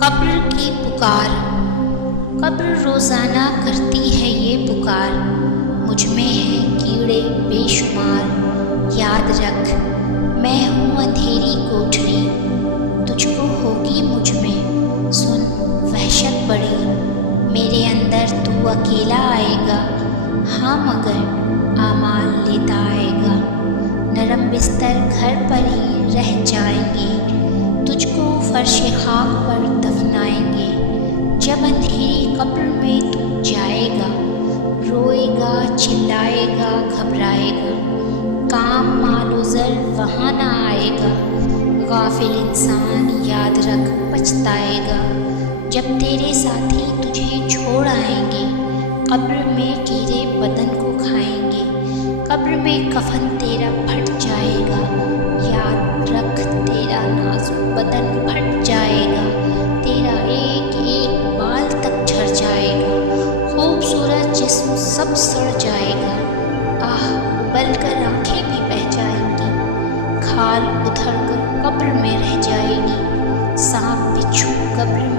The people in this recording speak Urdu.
قبر کی پکار، قبر روزانہ کرتی ہے یہ پکار، مجھ میں ہے کیڑے بے شمار، یاد رکھ میں ہوں اندھیری کوٹھری، تجھ کو ہوگی مجھ میں سن وحشت بڑی، میرے اندر تو اکیلا آئے گا، ہاں مگر اعمال لیتا آئے گا، نرم بستر گھر پر ہی رہ جائیں گے، تجھ کو فرش خاک پر دفنائیں گے، جب اندھیری قبر میں تو جائے گا، روئے گا چلائے گا گھبرائے گا، کام مال و زر وہاں نہ آئے گا، غافل انسان یاد رکھ پچھتائے گا، جب تیرے ساتھی تجھے چھوڑ آئیں گے، قبر میں کیڑے بدن کو کھائیں گے، قبر میں کفن تیرا پھٹ جائے گا، یاد رکھ تیرا نازک بدن پھٹ جائے گا، تیرا ایک ایک بال تک جھڑ جائے گا، خوبصورت جسم سب سڑ جائے گا، آہ ابل کر آنکھیں بھی بہہ جائیں گی، کھال ادھڑ کر قبر میں رہ جائے گی، سانپ بچھو قبر